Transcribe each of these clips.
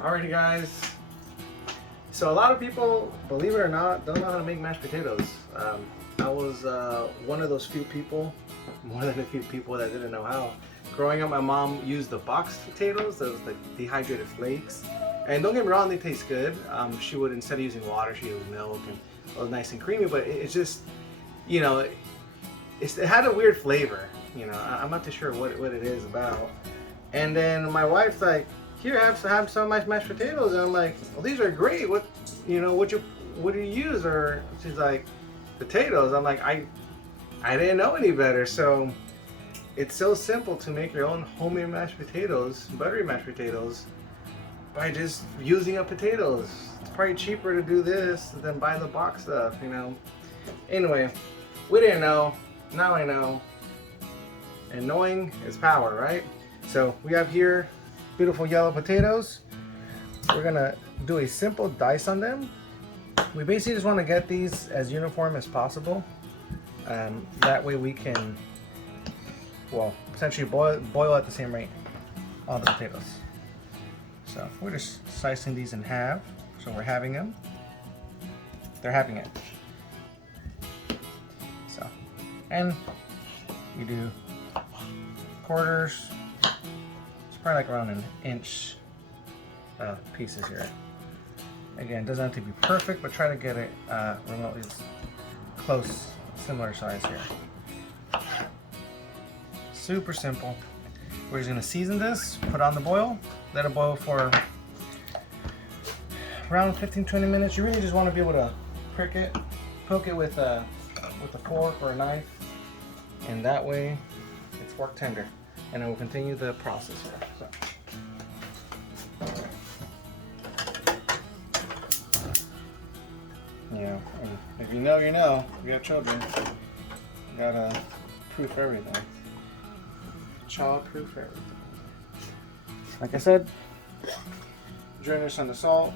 Alrighty guys, so a lot of people, believe it or not, don't know how to make mashed potatoes. I was one of those few people, more than a few people, that didn't know how. Growing up, my mom used the boxed potatoes, those like dehydrated flakes, and don't get me wrong, they taste good. She would, instead of using water, she used milk, and it was nice and creamy, but it's just, you know, it had a weird flavor. You know, I'm not too sure what it is about. And then my wife's like, here, have some of my mashed potatoes. And I'm like, well, these are great. What do you use? Or she's like, potatoes. I'm like, I didn't know any better. So it's so simple to make your own homemade mashed potatoes, buttery mashed potatoes, by just using up potatoes. It's probably cheaper to do this than buy the box stuff, you know. Anyway, we didn't know. Now I know. And knowing is power, right? So we have here beautiful yellow potatoes. We're gonna do a simple dice on them. We basically just want to get these as uniform as possible. That way we can, well, essentially boil at the same rate all the potatoes. So we're just slicing these in half. So we're halving them. They're halving it. So, and you do quarters. Probably like around an inch pieces here. Again, it doesn't have to be perfect, but try to get it remotely close, similar size here. Super simple. We're just gonna season this, put on the boil, let it boil for around 15-20 minutes. You really just want to be able to prick it, poke it with a fork or a knife, and that way it's fork tender. And I will continue the process here. So. You know, and if you know, you know. You got children, you gotta proof everything. Child proof everything. Like I said, drain this on the salt.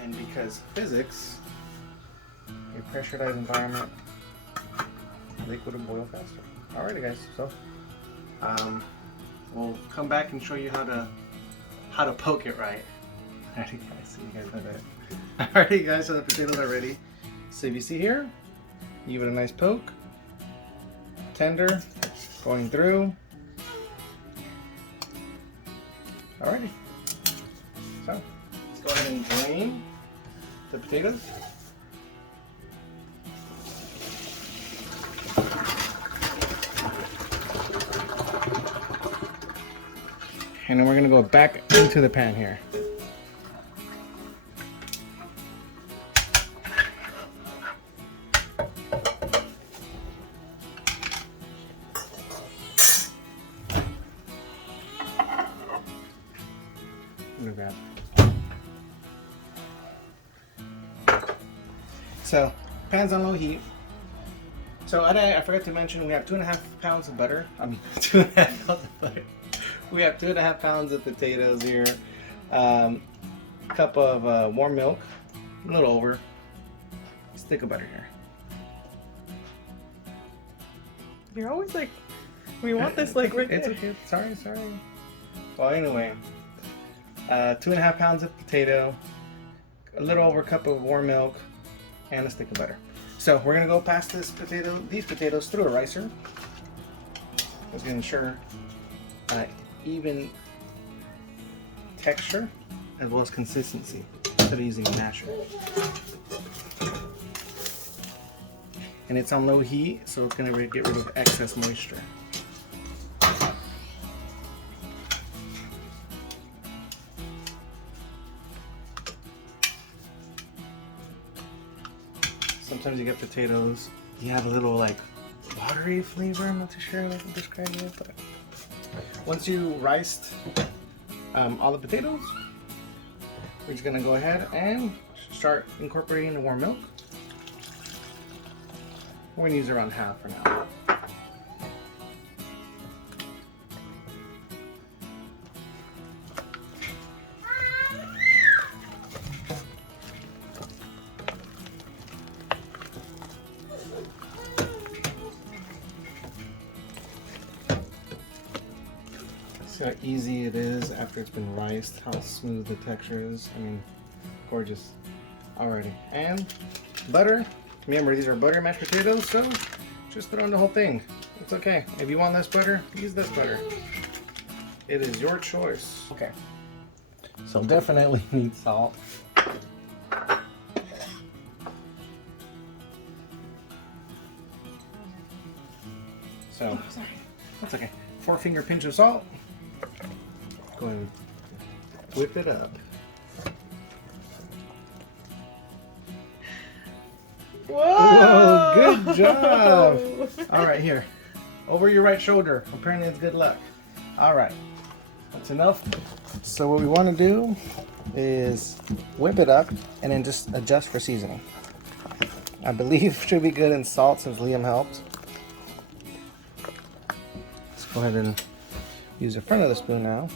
And because physics, a pressurized environment, liquid will boil faster. Alrighty guys, so we'll come back and show you how to poke it right. Alrighty guys, so you guys know that. Alrighty guys, so the potatoes are ready. So if you see here, give it a nice poke. Tender, going through. Alrighty. So let's go ahead and drain the potatoes. And then we're gonna go back into the pan here. So, pan's on low heat. So I forgot to mention we have 2.5 pounds of butter. I mean, 2.5 pounds of butter. We have 2.5 pounds of potatoes here. Cup of warm milk, a little over. Stick of butter here. You're always like, we want this like right there. It's okay. Sorry. Well, anyway, 2.5 pounds of potato, a little over a cup of warm milk, and a stick of butter. So we're gonna go past these potatoes through a ricer. It's gonna ensure even texture as well as consistency instead of using a masher. And it's on low heat, so it's gonna get rid of excess moisture. Sometimes you get potatoes, you have a little like watery flavor. I'm not too sure how to describe it, but once you riced all the potatoes, we're just gonna go ahead and start incorporating the warm milk. We're gonna use around half for now. See how easy it is after it's been riced, how smooth the texture is. I mean, gorgeous already. And butter. Remember, these are buttery mashed potatoes, so just put on the whole thing. It's okay. If you want less butter, use less butter. It is your choice. Okay. So definitely need salt. So, sorry. That's okay. 4-finger pinch of salt. Go ahead and whip it up. Whoa! Good job! All right, here. Over your right shoulder. Apparently it's good luck. All right. That's enough. So what we want to do is whip it up and then just adjust for seasoning. I believe should be good in salt since Liam helped. Let's go ahead and use the front of the spoon now.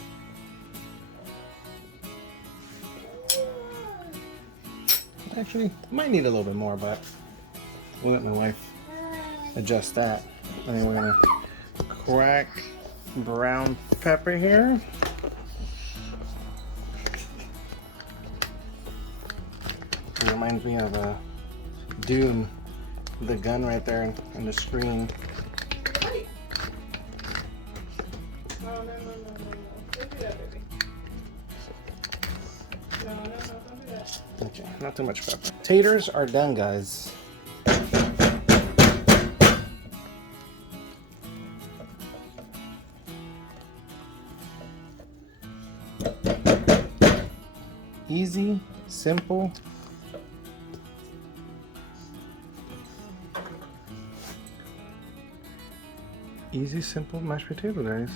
Actually, might need a little bit more, but we'll let my wife adjust that. And then we're gonna crack brown pepper here. It reminds me of Doom, the gun right there on the screen. No. Don't do that, baby. No, don't do that. Okay, not too much pepper. Taters are done, guys. Easy, simple. Easy, simple mashed potato, guys.